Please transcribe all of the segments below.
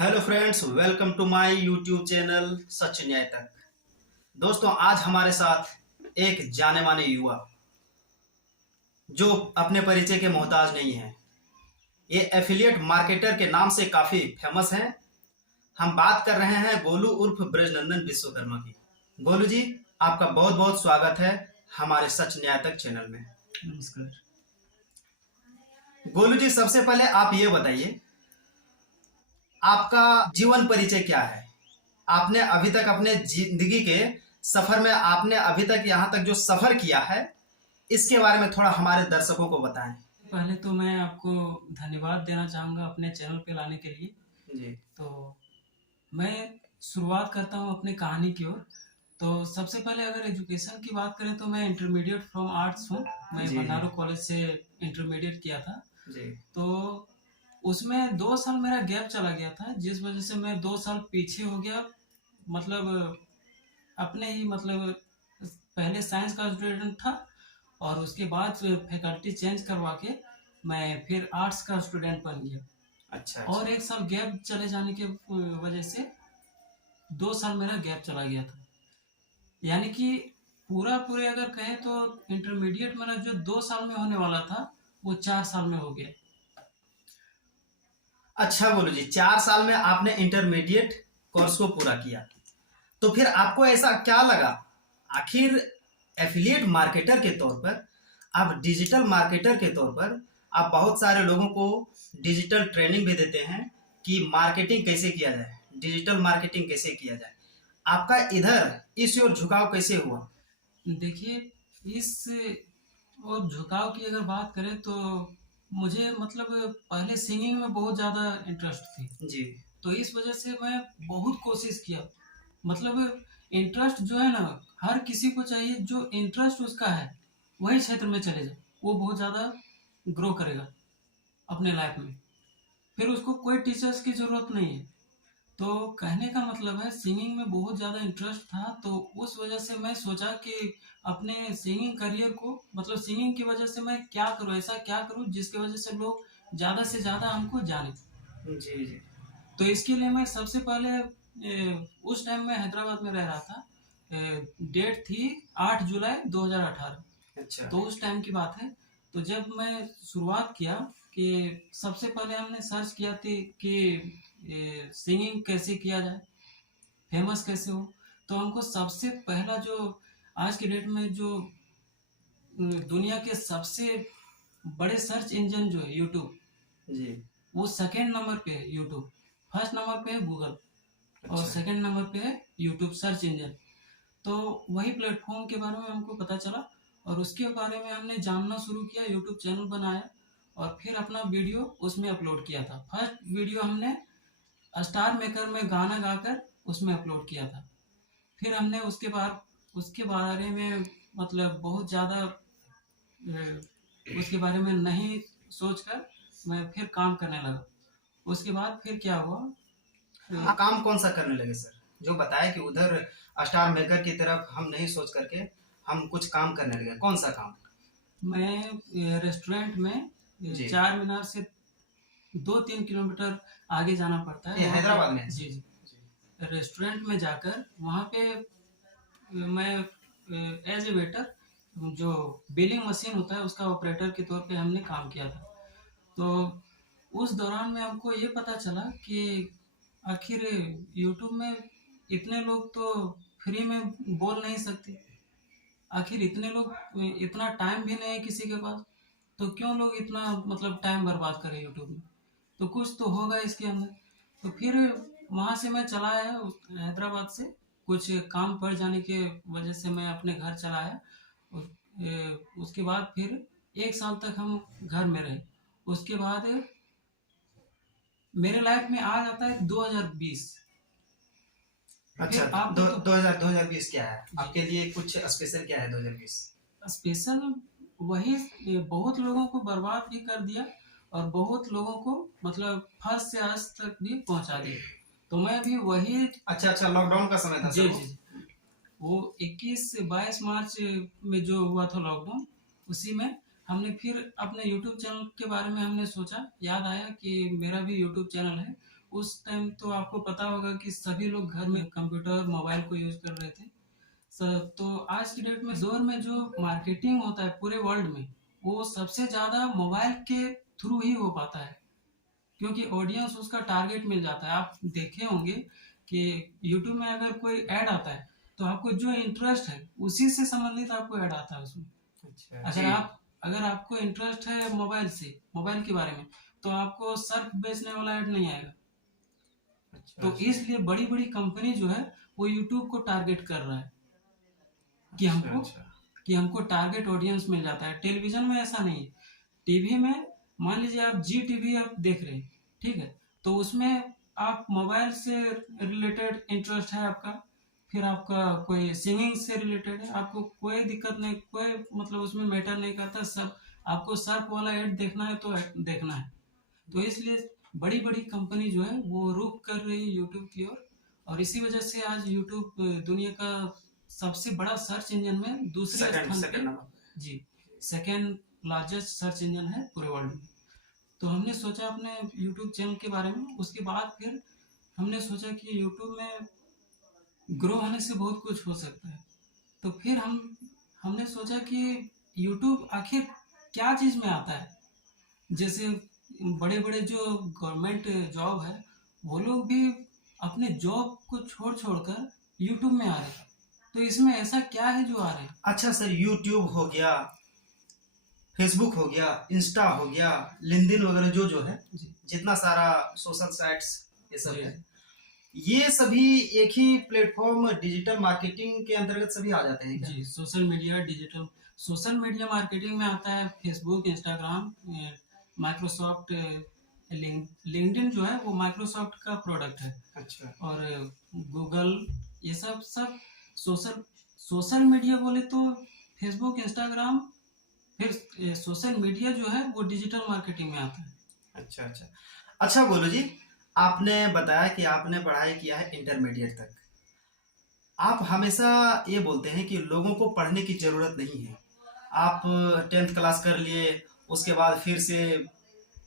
Hello friends, welcome to my YouTube channel सच न्याय तक। दोस्तों, आज हमारे साथ एक जाने माने युवा जो अपने परिचय के मोहताज नहीं है। ये एफिलिएट मार्केटर के नाम से काफी फेमस हैं। हम बात कर रहे हैं गोलू उर्फ ब्रजनंदन विश्वकर्मा की। गोलू जी, आपका बहुत बहुत स्वागत है हमारे सच न्याय तक चैनल में। नमस्कार। गोलू जी, सबसे पहले आप ये बताइए, आपका जीवन परिचय क्या है? आपने अभी तक अपने जिंदगी के सफर में आपने अभी तक यहाँ तक जो सफर किया है, इसके बारे में थोड़ा हमारे दर्शकों को बताएं। पहले तो मैं आपको धन्यवाद देना चाहूँगा अपने चैनल पे लाने के लिए। जी। तो मैं शुरुआत करता हूँ अपनी कहानी की ओर। तो सबसे पहले अगर एजुकेशन की बात करें तो मैं इंटरमीडिएट फ्रॉम आर्ट्स हूँ। मैं जी। भंडारो कॉलेज से इंटरमीडिएट किया था। जी। तो उसमें 2 साल मेरा गैप चला गया था, जिस वजह से मैं 2 साल पीछे हो गया। मतलब अपने ही मतलब पहले साइंस का स्टूडेंट था और उसके बाद फैकल्टी चेंज करवा के मैं फिर आर्ट्स का स्टूडेंट बन गया। अच्छा। और 1 साल गैप चले जाने के वजह से 2 साल मेरा गैप चला गया था। यानी कि पूरे अगर कहें तो इंटरमीडिएट मेरा जो 2 साल में होने वाला था वो 4 साल में हो गया। अच्छा बोलो जी, 4 साल में आपने इंटरमीडिएट कोर्स को पूरा किया, तो फिर आपको ऐसा क्या लगा? आखिर एफिलिएट मार्केटर के तौर पर, आप डिजिटल मार्केटर के तौर पर आप बहुत सारे लोगों को डिजिटल ट्रेनिंग भी देते हैं कि मार्केटिंग कैसे किया जाए, डिजिटल मार्केटिंग कैसे किया जाए। आपका इधर इस ओर झुकाव कैसे हुआ? देखिए, इस और झुकाव की अगर बात करें तो मुझे मतलब पहले सिंगिंग में बहुत ज़्यादा इंटरेस्ट थी। जी। तो इस वजह से मैं बहुत कोशिश किया। मतलब इंटरेस्ट जो है ना, हर किसी को चाहिए जो इंटरेस्ट उसका है वही क्षेत्र में चले जाए, वो बहुत ज़्यादा ग्रो करेगा अपने लाइफ में। फिर उसको कोई टीचर्स की ज़रूरत नहीं है। तो कहने का मतलब है सिंगिंग में बहुत ज़्यादा इंटरेस्ट था, तो उस वजह से मैं सोचा कि अपने सिंगिंग करियर को मतलब सिंगिंग की वजह से मैं क्या करूँ, ऐसा क्या करूँ जिसकी वजह से लोग ज़्यादा से ज़्यादा हमको जाने। जी। जी। तो इसके लिए मैं सबसे पहले उस टाइम में हैदराबाद में रह रहा था। डेट थी 8 जुलाई 2018। अच्छा। तो उस टाइम की बात है। तो जब मैं शुरुआत किया कि सबसे पहले हमने सर्च किया थी कि सिंगिंग कैसे किया जाए, फेमस कैसे हो। तो हमको सबसे पहला जो आज के डेट में जो दुनिया के सबसे बड़े सर्च इंजन जो है यूट्यूब, जी। वो सेकंड नंबर पे है यूट्यूब। फर्स्ट नंबर पे है गूगल और अच्छा। सेकंड नंबर पे है यूट्यूब सर्च इंजन। तो वही प्लेटफॉर्म के बारे में हमको पता चला और उसके बारे में हमने जानना शुरू किया, यूट्यूब चैनल बनाया और फिर अपना वीडियो उसमें अपलोड किया था। फर्स्ट वीडियो हमने स्टार मेकर में गाना गाकर उसमें अपलोड किया था। फिर हमने उसके बारे में मतलब बहुत ज़्यादा उसके बारे में नहीं सोचकर मैं फिर काम करने लगा। उसके बाद फिर क्या हुआ? हाँ, काम कौन सा करने लगे सर? जो बताया कि उधर स्टार मेकर की तरफ हम नहीं सोच करके हम कुछ काम करने लगे, कौन सा काम? मैं रेस्टोरेंट में जी। चार मीनार से 2-3 किलोमीटर आगे जाना पड़ता है। ये हैदराबाद में है? जी जी। रेस्टोरेंट में जाकर वहाँ पे मैं एज ए वेटर, जो बिलिंग मशीन होता है उसका ऑपरेटर के तौर पे हमने काम किया था। तो उस दौरान में हमको ये पता चला कि आखिर यूट्यूब में इतने लोग तो फ्री में बोल नहीं सकते। आखिर इतने लोग, इतना टाइम भी नहीं है किसी के पास, तो क्यों लोग इतना मतलब टाइम बर्बाद करें यूट्यूब में? तो कुछ तो होगा इसके अंदर। तो फिर वहाँ से मैं चला आया हैदराबाद से। कुछ काम पड़ जाने के वजह से मैं अपने घर चला आया। उसके बाद फिर 1 साल तक हम घर में रहे। उसके बाद मेरे लाइफ में आ जाता है 2020। अच्छा। फिर आप 2020 क्या है आपके लिए? कुछ स्पेशल क्या है 2020? स्पेशल वही बहुत लोगों को बर्बाद भी कर दिया और बहुत लोगों को मतलब फर्स्ट से आज तक भी पहुंचा दिया। तो मैं भी वही। अच्छा, लॉकडाउन का समय था जी सर वो? जी। वो 21 से 22 मार्च में जो हुआ था लॉकडाउन, उसी में हमने फिर अपने यूट्यूब चैनल के बारे में हमने सोचा, याद आया कि मेरा भी यूट्यूब चैनल है उस टाइम तो आपको पता होगा कि सभी लोग घर में कंप्यूटर मोबाइल को यूज कर रहे थे। तो आज की डेट में दौर में जो मार्केटिंग होता है पूरे वर्ल्ड में, वो सबसे ज़्यादा मोबाइल के थ्रू ही हो पाता है, क्योंकि ऑडियंस उसका टारगेट मिल जाता है। आप देखे होंगे कि यूट्यूब में अगर कोई ऐड आता है तो आपको जो इंटरेस्ट है उसी से संबंधित आपको ऐड आता है उसमें। अच्छा अगर जी। आप अगर आपको इंटरेस्ट है मोबाइल के बारे में, तो आपको सर्फ बेचने वाला ऐड नहीं आएगा। अच्छा तो अच्छा इसलिए बड़ी बड़ी कंपनी जो है वो यूट्यूब को टारगेट कर रहा है कि अच्छा हमको अच्छा। कि हमको टारगेट ऑडियंस मिल जाता है। टेलीविजन में ऐसा नहीं है। टीवी में मान लीजिए आप जी टीवी आप देख रहे हैं, ठीक है, तो उसमें आप मोबाइल से रिलेटेड इंटरेस्ट है आपका, फिर आपका कोई सिंगिंग से रिलेटेड है, आपको कोई दिक्कत नहीं, कोई मतलब उसमें मैटर नहीं करता। सब आपको सर्फ वाला ऐड देखना है तो देखना है। तो इसलिए बड़ी बड़ी कंपनी जो है वो रुख कर रही है यूट्यूब की ओर, और इसी वजह से आज यूट्यूब दुनिया का सबसे बड़ा सर्च इंजन में दूसरे सेकंड स्थान पे, सेकंड नंबर। जी, सेकेंड लार्जेस्ट सर्च इंजन है पूरे वर्ल्ड में। तो हमने सोचा अपने यूट्यूब चैनल के बारे में। उसके बाद फिर हमने सोचा कि यूट्यूब में ग्रो होने से बहुत कुछ हो सकता है। तो फिर हमने सोचा कि यूट्यूब आखिर क्या चीज़ में आता है। जैसे बड़े बड़े जो गवर्नमेंट जॉब है, वो लोग भी अपने जॉब को छोड़ छोड़ कर यूट्यूब में आ रहे हैं। तो इसमें ऐसा क्या है जो आ रहे हैं? अच्छा सर, यूट्यूब हो गया, फेसबुक हो गया, इंस्टा हो गया, लिंक्डइन वगैरह जो जो है, जी जितना सारा सोशल साइट्स ये सब जी है, ये सभी एक ही प्लेटफॉर्म डिजिटल मार्केटिंग के अंतर्गत सभी आ जाते हैं क्या? जी। सोशल मीडिया मार्केटिंग में आता है फेसबुक, इंस्टाग्राम, माइक्रोसॉफ्ट, लिंक्डइन जो है वो माइक्रोसॉफ्ट का प्रोडक्ट है। अच्छा और गूगल, ये सब सब सोशल सोशल मीडिया बोले तो फेसबुक, इंस्टाग्राम, फिर सोशल मीडिया जो है वो डिजिटल मार्केटिंग में आता है। अच्छा अच्छा। अच्छा बोलो जी, आपने बताया कि आपने पढ़ाई किया है इंटरमीडिएट तक। आप हमेशा ये बोलते हैं कि लोगों को पढ़ने की ज़रूरत नहीं है। आप 10th क्लास कर लिए, उसके बाद फिर से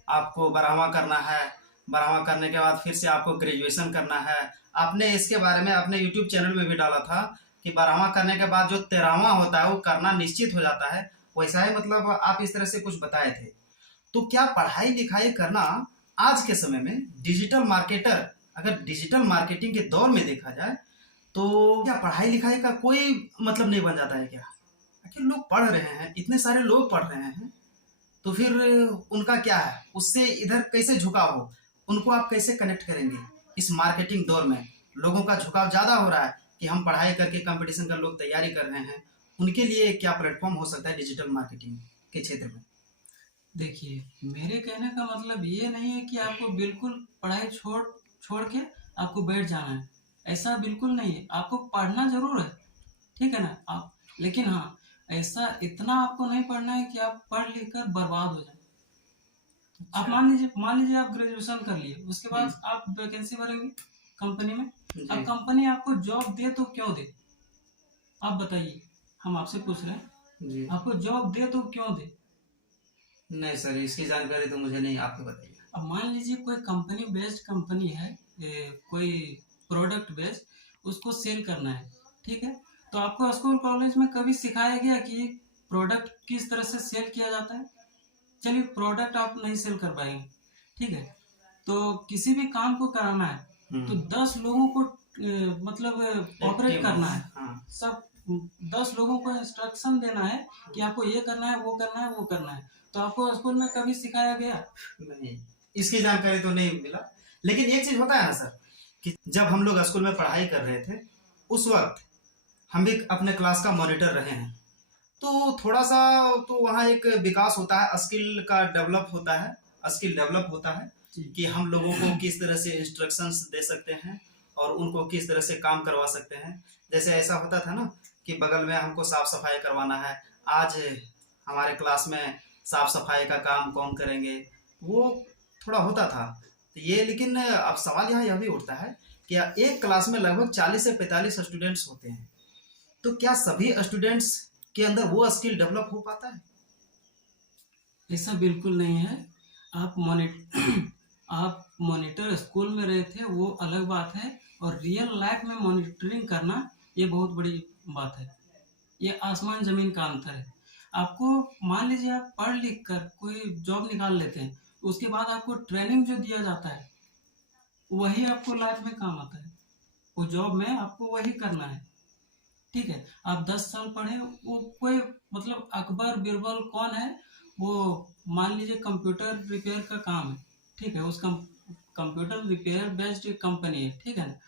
आपको 12वां करना है, 12वां करने के बाद फिर से आपको ग्रेजुएशन करना है। आपने इसके बारे में अपने यूट्यूब चैनल में भी डाला था कि 12वां करने के बाद जो 13वां होता है वो करना निश्चित हो जाता है। वैसा ही मतलब आप इस तरह से कुछ बताए थे। तो क्या पढ़ाई लिखाई करना आज के समय में डिजिटल मार्केटर, अगर डिजिटल मार्केटिंग के दौर में देखा जाए, तो क्या पढ़ाई लिखाई का कोई मतलब नहीं बन जाता है क्या? आखिर लोग पढ़ रहे हैं, इतने सारे लोग पढ़ रहे हैं, तो फिर उनका क्या है, उससे इधर कैसे झुकाव हो, उनको आप कैसे कनेक्ट करेंगे? इस मार्केटिंग दौर में लोगों का झुकाव ज़्यादा हो रहा है कि हम पढ़ाई करके कंपटीशन का लोग तैयारी कर रहे हैं, उनके लिए क्या प्लेटफॉर्म हो सकता है डिजिटल मार्केटिंग के क्षेत्र में? देखिए, मेरे कहने का मतलब ये नहीं है कि आपको बिल्कुल पढ़ाई छोड़ छोड़ के आपको बैठ जाना है। ऐसा बिल्कुल नहीं है। आपको पढ़ना ज़रूर है, ठीक है ना? आप, लेकिन हाँ, ऐसा इतना आपको नहीं पढ़ना है कि आप पढ़ लिख कर बर्बाद हो जाएँ। आप अच्छा। मान लीजिए आप ग्रेजुएशन कर लिए, उसके हम्म, बाद आप वैकेंसी भरेंगे कंपनी में। अब जी कंपनी आपको जॉब दे तो क्यों दे? आप बताइए, हम आपसे पूछ रहे हैं, जी। आपको जॉब दे तो क्यों दे? नहीं सर, इसकी जानकारी तो मुझे नहीं, आप ही बताइए। अब मान लीजिए कोई कंपनी बेस्ड कंपनी है, कोई प्रोडक्ट बेस्ड उसको सेल करना है, ठीक है, तो आपको स्कूल कॉलेज में कभी सिखाया गया कि प्रोडक्ट किस तरह से सेल किया जाता है? चलिए, प्रोडक्ट आप नहीं सेल कर पाएंगे, ठीक है, तो किसी भी काम को कराना है तो हम्म। 10 लोगों को मतलब एक ऑपरेट टीम करना होगा, है। हाँ। सब 10 लोगों को इंस्ट्रक्शन देना है कि आपको ये करना है, वो करना है, वो करना है। तो आपको स्कूल में कभी सिखाया गया? नहीं, इसकी जानकारी तो नहीं मिला। लेकिन एक चीज होता है ना सर, कि जब हम लोग स्कूल में पढ़ाई कर रहे थे, उस वक्त हम भी अपने क्लास का मॉनिटर रहे हैं, तो थोड़ा सा तो वहाँ एक विकास होता है, स्किल का डेवलप होता है, स्किल डेवलप होता है जी कि हम लोगों को किस तरह से इंस्ट्रक्शंस दे सकते हैं और उनको किस तरह से काम करवा सकते हैं। जैसे ऐसा होता था ना कि बगल में हमको साफ सफाई करवाना है, आज हमारे क्लास में साफ सफाई का काम कौन करेंगे, वो थोड़ा होता था। तो ये, लेकिन अब सवाल यहाँ यह भी उठता है कि एक क्लास में लगभग 40 से 45 स्टूडेंट्स होते हैं, तो क्या सभी स्टूडेंट्स के अंदर वो स्किल डेवलप हो पाता है? ऐसा बिल्कुल नहीं है। आप मॉनिट आप मॉनिटर स्कूल में रहे थे वो अलग बात है, और रियल लाइफ में मॉनिटरिंग करना ये बहुत बड़ी बात है। ये आसमान ज़मीन का अंतर है। आपको मान लीजिए आप पढ़ लिख कर कोई जॉब निकाल लेते हैं, उसके बाद आपको ट्रेनिंग जो दिया जाता है वही आपको लाइफ में काम आता है। वो जॉब में आपको वही करना है, ठीक है। आप 10 साल पढ़े, वो कोई मतलब अकबर बिरबल कौन है, वो मान लीजिए कंप्यूटर रिपेयर का काम है, ठीक है, उस कंप्यूटर रिपेयर बेस्ड कंपनी है, ठीक है ना।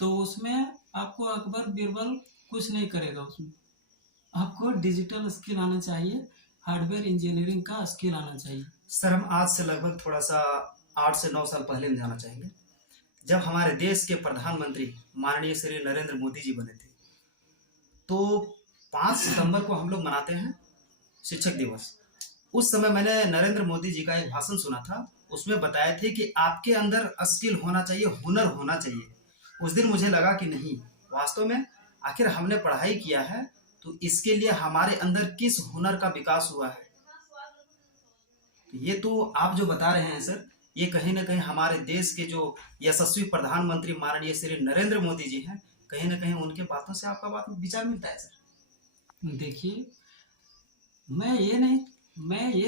तो उसमें आपको अकबर बिरबल कुछ नहीं करेगा। उसमें आपको डिजिटल स्किल आना चाहिए, हार्डवेयर इंजीनियरिंग का स्किल आना चाहिए। सर, हम आज से लगभग थोड़ा सा 8 से 9 साल पहले में जाना चाहेंगे, जब हमारे देश के प्रधानमंत्री माननीय श्री नरेंद्र मोदी जी बने थे। तो 5 सितंबर को हम लोग मनाते हैं शिक्षक दिवस। उस समय मैंने नरेंद्र मोदी जी का एक भाषण सुना था, उसमें बताए थे कि आपके अंदर स्किल होना चाहिए, हुनर होना चाहिए। उस दिन मुझे लगा कि नहीं, वास्तव में आखिर हमने पढ़ाई किया है तो इसके लिए हमारे अंदर किस हुनर का विकास हुआ है। ये तो आप जो बता रहे हैं सर, ये कहीं ना कहीं हमारे देश के जो यशस्वी प्रधानमंत्री माननीय श्री नरेंद्र मोदी जी हैं, कहीं ना कहीं उनके बातों से आपका बात में विचार मिलता है सर। देखिए, मैं ये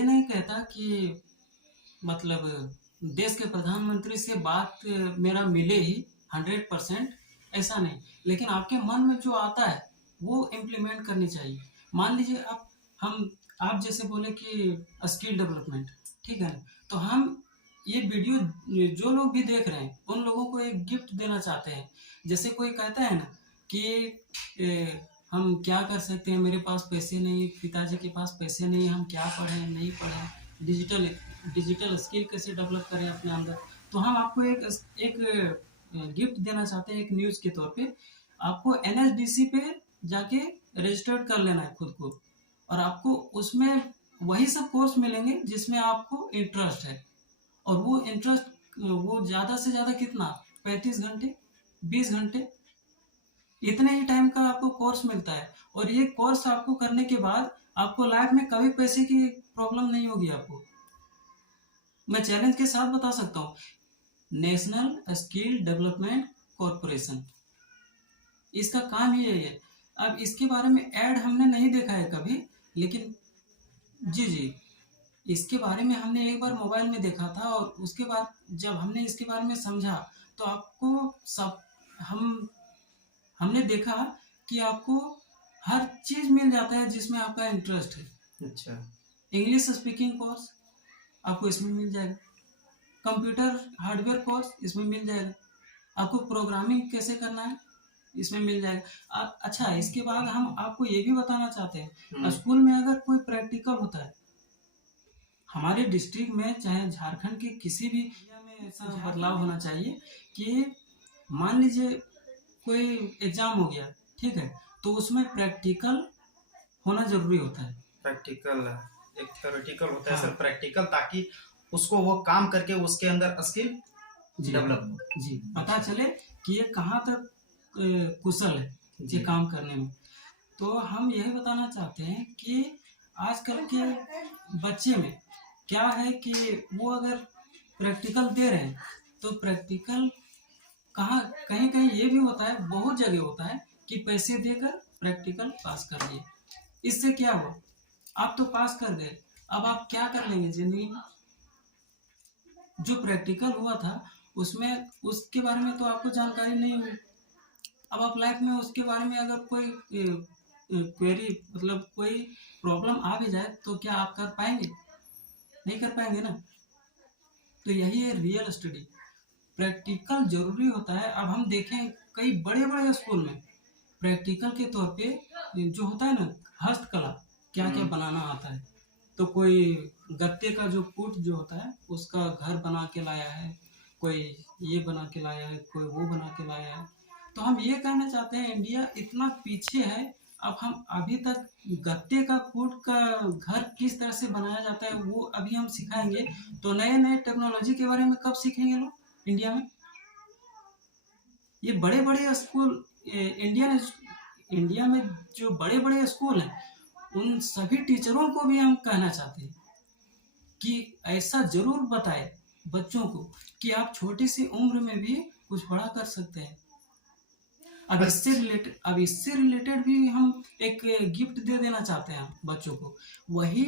नहीं कहता कि मतलब देश के प्रधानमंत्री से बात मेरा मिले ही 100%, ऐसा नहीं। लेकिन आपके मन में जो आता है वो इम्प्लीमेंट करनी चाहिए। मान लीजिए आप जैसे बोले कि स्किल डेवलपमेंट, ठीक है, तो हम ये वीडियो जो लोग भी देख रहे हैं उन लोगों को एक गिफ्ट देना चाहते हैं। जैसे कोई कहता है ना कि हम क्या कर सकते हैं, मेरे पास पैसे नहीं, पिताजी के पास पैसे नहीं, हम क्या पढ़ें नहीं पढ़ें, डिजिटल स्किल कैसे डेवलप करें अपने अंदर। तो हम आपको एक गिफ्ट देना चाहते हैं, एक न्यूज़ के तौर पे। आपको NSDC पे जाके रजिस्टर्ड कर लेना है खुद को, और आपको उसमें वही सब कोर्स मिलेंगे जिसमें आपको इंटरेस्ट है। और वो इंटरेस्ट वो ज़्यादा से ज़्यादा कितना, 35 घंटे 20 घंटे इतने ही टाइम का आपको कोर्स मिलता है। और ये कोर्स आपको करने के बाद आपको लाइफ में कभी पैसे की प्रॉब्लम नहीं होगी। आपको मैं चैलेंज के साथ बता सकता हूँ, नेशनल स्किल डेवलपमेंट कॉरपोरेशन, इसका काम ही यही है। अब इसके बारे में ऐड हमने नहीं देखा है कभी, लेकिन जी इसके बारे में हमने एक बार मोबाइल में देखा था, और उसके बाद जब हमने इसके बारे में समझा तो आपको सब हमने देखा कि आपको हर चीज़ मिल जाता है जिसमें आपका इंटरेस्ट है। अच्छा। इंग्लिश स्पीकिंग कोर्स आपको इसमें मिल जाएगा, कंप्यूटर हार्डवेयर कोर्स इसमें मिल जाएगा, आपको प्रोग्रामिंग कैसे करना है इसमें मिल जाएगा। अच्छा, इसके बाद हम आपको ये भी बताना चाहते हैं, स्कूल में अगर कोई प्रैक्टिकल होता है, हमारे डिस्ट्रिक्ट में चाहे झारखंड के किसी भी एरिया में ऐसा बदलाव होना चाहिए कि मान लीजिए कोई एग्जाम हो गया, ठीक है, तो उसमें प्रैक्टिकल होना जरूरी होता है। प्रैक्टिकल, एक थ्योरेटिकल होता है हाँ। सर प्रैक्टिकल, ताकि उसको वो काम करके उसके अंदर स्किल डेवलप हो। जी, पता चले कि ये कहाँ तक कुशल है ये काम करने में। तो हम यही बताना चाहते हैं कि आजकल के बच्चे में क्या है कि वो अगर प्रैक्टिकल दे रहे हैं तो प्रैक्टिकल कहीं कहीं ये भी होता है, बहुत जगह होता है कि पैसे देकर प्रैक्टिकल पास कर लिए। इससे क्या हुआ, आप तो पास कर गए, अब आप क्या कर लेंगे जिंदगी में। जो प्रैक्टिकल हुआ था उसमें उसके बारे में तो आपको जानकारी नहीं हुई। अब आप लाइफ में उसके बारे में अगर कोई क्वेरी मतलब कोई प्रॉब्लम आ भी जाए तो क्या आप कर पाएंगे, नहीं कर पाएंगे ना। तो यही है रियल स्टडी, प्रैक्टिकल जरूरी होता है। अब हम देखें कई बड़े बड़े स्कूल में प्रैक्टिकल के तौर पे जो होता है ना, हस्तकला क्या क्या बनाना आता है। तो कोई गत्ते का जो कूट जो होता है उसका घर बना के लाया है, कोई ये बना के लाया है, कोई वो बना के लाया है। तो हम ये कहना चाहते हैं इंडिया इतना पीछे है, अब हम अभी तक गत्ते का कूट का घर किस तरह से बनाया जाता है वो अभी हम सिखाएंगे, तो नए नए टेक्नोलॉजी के बारे में कब सीखेंगे लोग इंडिया में। ये बड़े बड़े स्कूल इंडिया में जो बड़े बड़े स्कूल हैं उन सभी टीचरों को भी हम कहना चाहते हैं कि ऐसा जरूर बताए बच्चों को कि आप छोटी सी उम्र में भी कुछ बड़ा कर सकते हैं। अब इससे रिलेटेड भी हम एक गिफ्ट दे देना चाहते हैं बच्चों को। वही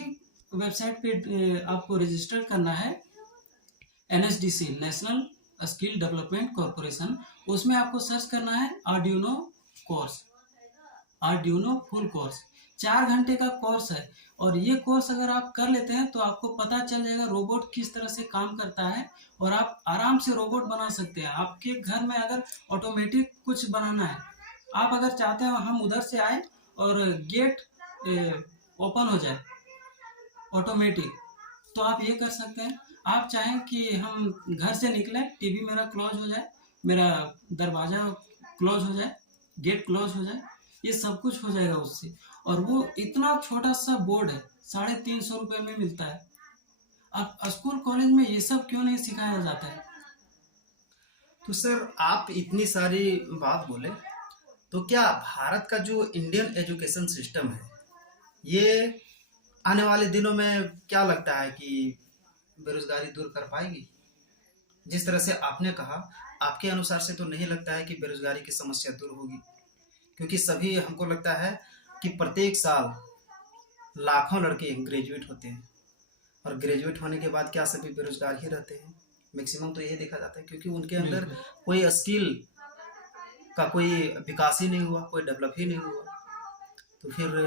वेबसाइट पे आपको रजिस्टर करना है, NSDC, national skill development corporation. उसमें आपको सर्च करना है Arduino course, Arduino full course. 4 घंटे का कोर्स है, और ये कोर्स अगर आप कर लेते हैं तो आपको पता चल जाएगा रोबोट किस तरह से काम करता है, और आप आराम से रोबोट बना सकते हैं। आपके घर में अगर ऑटोमेटिक कुछ बनाना है, आप अगर चाहते हो हम उधर से आए और गेट ओपन हो जाए ऑटोमेटिक, तो आप ये कर सकते हैं। आप चाहें कि हम घर से निकलें, टीवी मेरा क्लोज हो जाए, मेरा दरवाज़ा क्लोज हो जाए, गेट क्लोज हो जाए, ये सब कुछ हो जाएगा उससे। और वो इतना छोटा सा बोर्ड है, 350 रुपये में मिलता है। अब स्कूल कॉलेज में ये सब क्यों नहीं सिखाया जाता है? तो सर आप इतनी सारी बात बोले, तो क्या भारत का जो इंडियन एजुकेशन सिस्टम है, ये आने वाले दिनों में क्या लगता है कि बेरोजगारी दूर कर पाएगी? जिस तरह से आपने कहा, आपके अनुसार से तो नहीं लगता है कि बेरोजगारी की समस्या दूर होगी, क्योंकि सभी हमको लगता है कि प्रत्येक साल लाखों लड़के ग्रेजुएट होते हैं, और ग्रेजुएट होने के बाद क्या सभी बेरोजगार ही रहते हैं? मैक्सिमम तो यही देखा जाता है, क्योंकि उनके अंदर बिल्कुल, कोई स्किल का कोई विकास ही नहीं हुआ, कोई डेवलप ही नहीं हुआ। तो फिर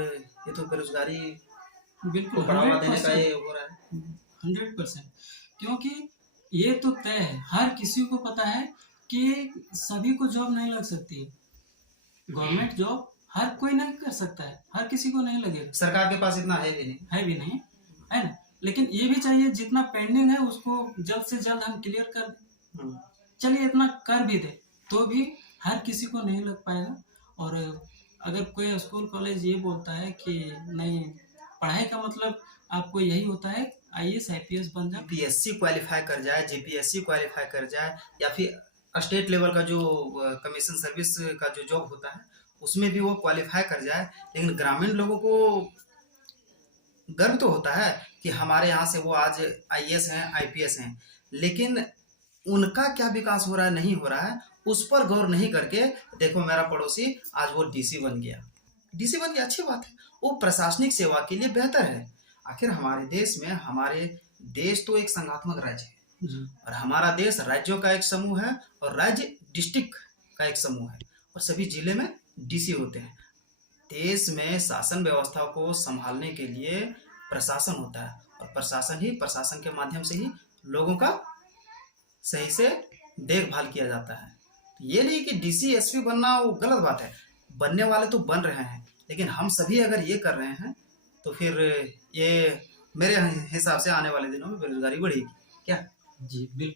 ये तो बेरोजगारी बिल्कुल को बढ़ावा देने का 100%, ये हो रहा है। 100%। क्योंकि ये तो तय है, हर किसी को पता है कि सभी को जॉब नहीं लग सकती है। गवर्नमेंट जॉब हर कोई नहीं कर सकता है, हर किसी को नहीं लगेगा, सरकार के पास इतना है भी नहीं। है भी नहीं, है ना? लेकिन ये भी चाहिए जितना पेंडिंग है उसको जल्द से जल्द हम क्लियर कर दें। हम्म। चलिए इतना कर भी दे तो भी हर किसी को नहीं लग पाएगा। और अगर कोई स्कूल कॉलेज ये बोलता है कि नहीं, पढ़ाई का मतलब आपको यही होता है IAS IPS बन जाए, PSC क्वालिफाई कर जाए, GPSC क्वालिफाई कर जाए, या फिर स्टेट लेवल का जो कमीशन सर्विस का जो जॉब होता है उसमें भी वो क्वालिफाई कर जाए। लेकिन ग्रामीण लोगों को गर्व तो होता है कि हमारे यहाँ से वो आज IAS हैं, IPS हैं, लेकिन उनका क्या विकास हो रहा है, नहीं हो रहा है, उस पर गौर नहीं करके देखो मेरा पड़ोसी आज वो DC बन गया। DC बन गया, अच्छी बात है, वो प्रशासनिक सेवा के लिए बेहतर है। आखिर हमारे देश में, हमारे देश तो एक संघात्मक राज्य है, जी और हमारा देश राज्यों का एक समूह है, और राज्य डिस्ट्रिक्ट का एक समूह है, और सभी जिले में DC होते हैं। देश में शासन व्यवस्था को संभालने के लिए प्रशासन होता है, और प्रशासन के माध्यम से ही लोगों का सही से देखभाल किया जाता है। तो ये नहीं कि DC SP बनना वो गलत बात है, बनने वाले तो बन रहे हैं, लेकिन हम सभी अगर ये कर रहे हैं तो फिर ये मेरे हिसाब से आने वाले दिनों में बेरोजगारी बढ़ेगी क्या? जी बिल्कुल।